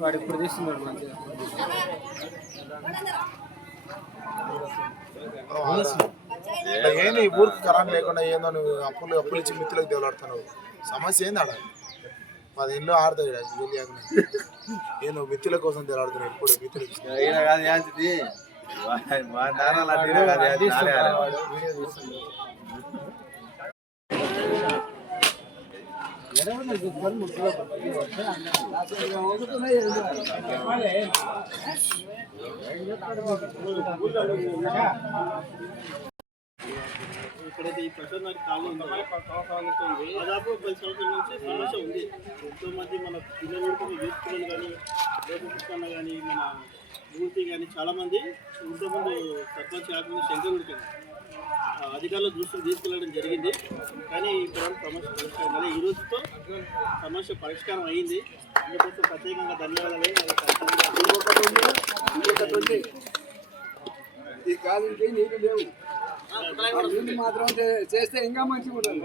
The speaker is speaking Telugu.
వాడు ఇప్పుడు తీస్తున్నాడు మంచిగా. ఏంది ఈ ఊరికి కరెంట్ లేకుండా ఏందో నువ్వు అప్పులు ఇచ్చి మిత్రులకు దేవులాడుతున్నావు. సమస్య ఏంది ఆడ 10 ఏళ్ళు ఆడతావు నేను మిత్రుల కోసం దేవులాడుతున్నావు. ఎప్పుడు మిత్రులు ఇక్కడైతే ఈ ప్రసాద్ కాలనీ ఉంది. దాదాపు 10 సంవత్సరాల నుంచి సమస్య ఉంది. ఎంతోమంది మన పిల్లలు యూత్ పిల్లలు కానీ లోకకృష్ణ కానీ మన మూర్తి కానీ చాలామంది ఇంతకుముందు సర్పంచ్ కాకుండా శంకరుడికి అధికారుల దృష్టికి తీసుకెళ్ళడం జరిగింది. కానీ ఇక్కడ సమస్య పరిష్కారం కాలేదు. ఈ రోజుతో సమస్య పరిష్కారం అయ్యింది. అందుకోసం ప్రత్యేకంగా ధన్యవాదాలు. ఈ కాలంకి నీళ్ళు లేవు, నీళ్ళు మాత్రం చేస్తే ఇంకా మంచిగా ఉంటుంది.